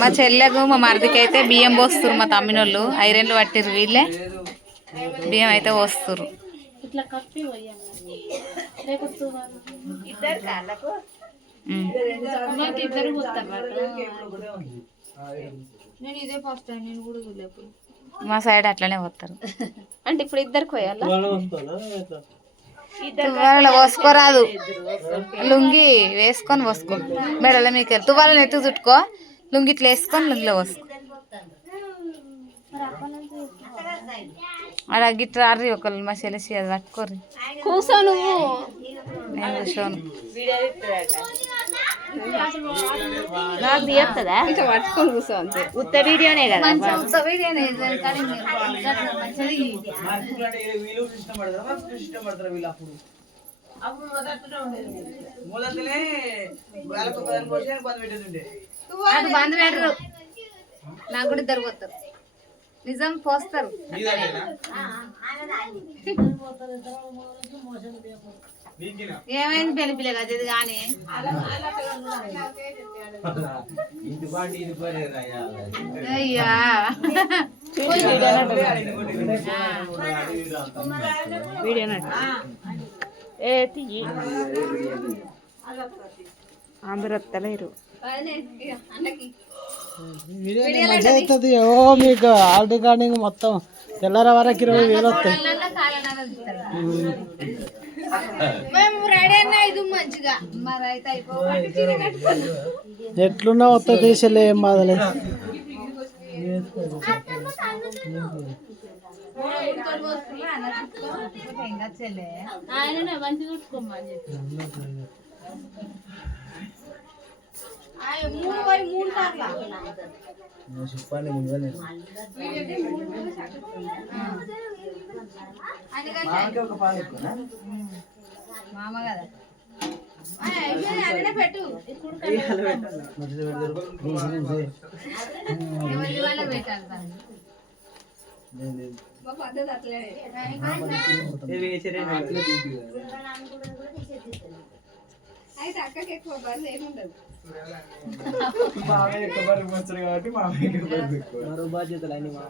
మా చెల్లెకు మా మరిదికి అయితే బియ్యం పోస్తురు మా తమ్మినోళ్ళు. ఐరన్లు పట్టిర్రు వీళ్ళే. బియ్యం అయితే పోస్తురు ఇద్దరు మా సైడ్ అట్లనే పోతారు. అంటే ఇప్పుడు ఇద్దరికి పోయాలా? తువ్వాలలో పోసుకోరాదు. లుంగి వేసుకొని పోసుకో. మెడల మీకు తువ్వాలని ఎత్తుకు చుట్టుకో. లుంగి ఇట్లా వేసుకొని లుంగిలో పోసుకో అలా గిట్ల రారి ఒకళ్ళు మా చెల్లిసి అది పట్టుకోర్రి. కూసో నువ్వు. నేను కూర్చోను. నాకు తీయస్తుందా ఇట్లా పట్టుకొని కూసో అంతే. ఉత్త వీడియోనే కదా? వీళ్ళు ఇష్టపడతారా మనకు ఇష్టపడతారా వీళ్ళు అప్పుడు అప్పుడు మొదట్లో ఉండేది మొదట్లోనే వాళ్ళకు పదని ఆయనకు పది పెట్టేది అది బంద్ పెట్టరు నాకు కూడా ఇద్దరు పోతారు. నిజం పోస్తారు. ఏమైంది పెళ్ళి కదా ఇది కానీ అయ్యా. వీడియో ఏ తీయి. అందరు వస్తలేరు మజా అవుతుంది ఓ మీకు ఆల్ రికార్డింగ్ మొత్తం తెల్లర వరకు ఇరవై వేలు వస్తాయి. ఎట్లున్నా వస్తా దేశాలు ఏం బాధలే. ఆయననే మంచి చూసుకోమని చెప్పి మూడు పోయి మూడు సార్లు ఒక పాలు ఎక్కువ మామ కదా అన్నీ పెట్టు ఎవరి వాళ్ళ పెట్టాలి దాన్ని. మా పద్ధతి అట్లే అయితే అక్కకి ఎక్కువ బరువు ఏముండదు. మామయ్య ఎక్కువ బరువు మోస్తారు కాబట్టి మామయ్య బరువు ఎక్కువ. మరో బాధ్యతలు అన్ని మా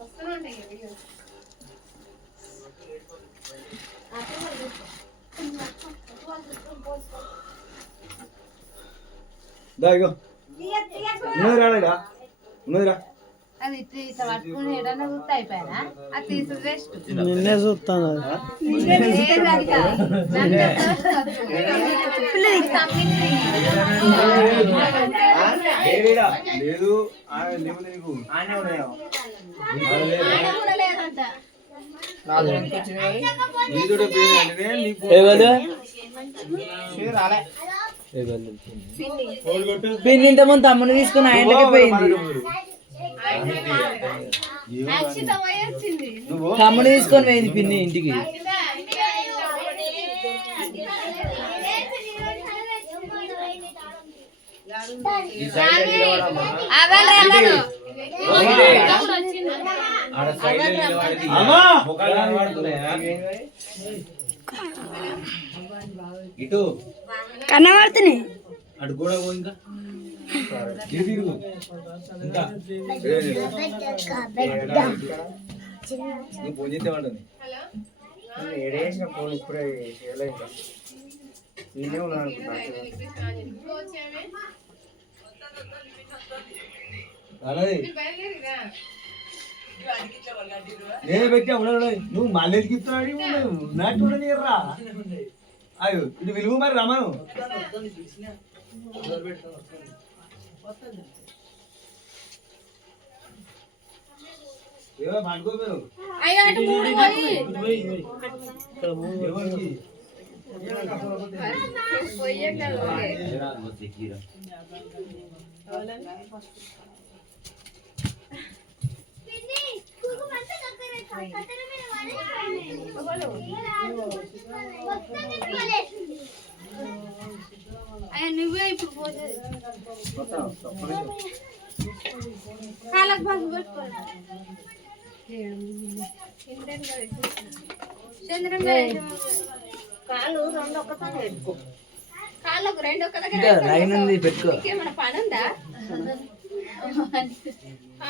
వస్తూనే ఉంటాయి ఇక వీడియోస్. దా ఇగో. ఉన్నది రాలేదా? ఉన్నది రా అది ఇట్లా ఇట్లా పట్టుకుని ఏడన్నా చూస్తే అయిపోయినా అది తీసుడు వేస్ట్ నిన్నే చూస్తాను. అది ఏవిడా లేదు ఆ, లేకపోతే నీకు ఆనే ఉన్నాయో కూడా లేదంట నీతోటే పేరు అంటే నీకు పిన్ని ఇంత ముందు తమ్ముని తీసుకుని ఆ ఇంటికి పోయింది. తమ్ముని తీసుకొని పోయింది పిన్ని ఇంటికి కనబడుతున్నాయా? అటు కూడా పో ఇంకా ఇటు తిరుగు ఇంకా ఏ, నువ్వు ఫోన్ చేస్తే ఉంటుంది ఏడేసిన ఫోన్ ఇప్పుడే చేయలేదు నేనే ఉన్నాను నేను పెట్టా ఉండడు నువ్వు మళ్ళీ ఎదిగిస్తున్నాడు ఉన్నట్టు ఉండనియర్రా అయ్యో ఇది విలువ మరి రమను అయ్యో అటు మూడు పోయి ఎవరికి పోయే కదా అయ్యా నువ్వే ఇప్పుడు కాళ్ళకు బాగా పెట్టుకోవాలి కాళ్ళు రెండు ఒక్కసారి పెట్టుకో కాళ్ళకు రెండు ఒక్క దగ్గర లైన్ ఉంది పెట్టుకో. ఏమైనా పని ఉందా?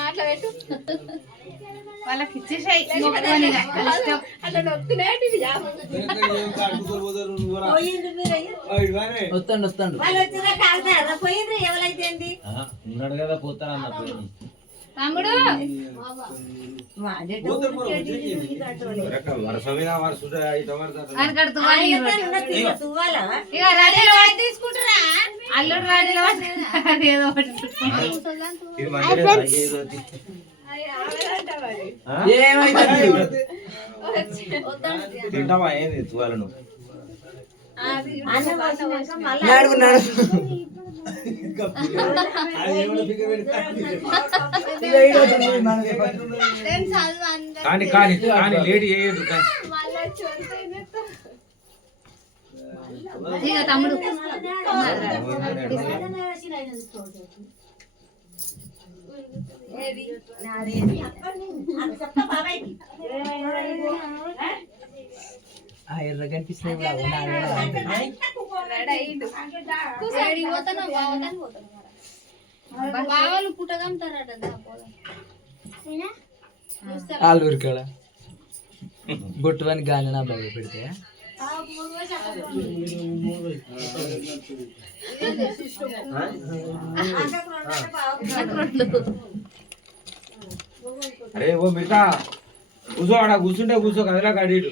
అట్లా పెట్టు. వాళ్ళకి ఇచ్చేసాయి అట్లా నొక్కునేటి వస్తాండి వస్తాండి ఉన్నాడు కదా పోతానన్న పేరు. తమ్ముడు వరుస మీద వరుస తీసుకుంటారా? అల్లుడు రెడీలో ఏదో ఒకటి? తింటావా? ఏంది తువాలను నాడుగు నాడు కానీ కానీ కానీ లేడీ చేయదు కానీ. ఇక తమ్ముడు. ఆ ఎర్ర కనిపిస్తున్నాయి కూడా అవునా? బావాలు పుట్టగమ్ముతారట ఆలూరు కాడ బొట్టువని గాలి నా బాగా పెడితే అరే ఓ మిగతా కూర్చో ఆడ కూర్చుంటే కూర్చో కదలా కడీడు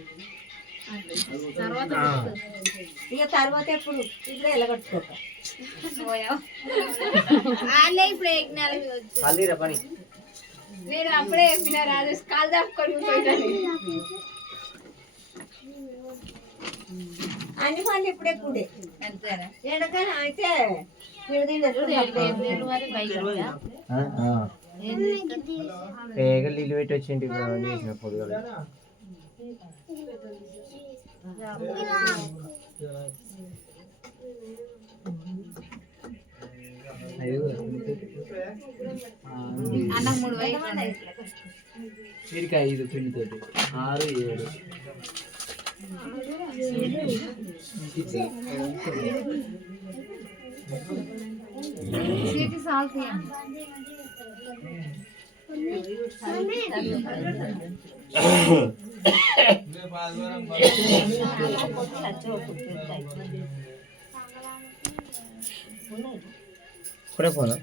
ఇక తర్వాత ఎప్పుడు? ఇప్పుడే ఎలగట్టుకోక పని. నేను అప్పుడే చెప్పిన రాజు కాలు దాపుకొని కూర్చోటని అన్ని పనులు ఇప్పుడే కూడే అయితే పేగలు వచ్చింది చేసిన అన్నం మూడు వేలు. ఐదు పిండితోటి ఆరు ఏడు సీటి కూడా పోనా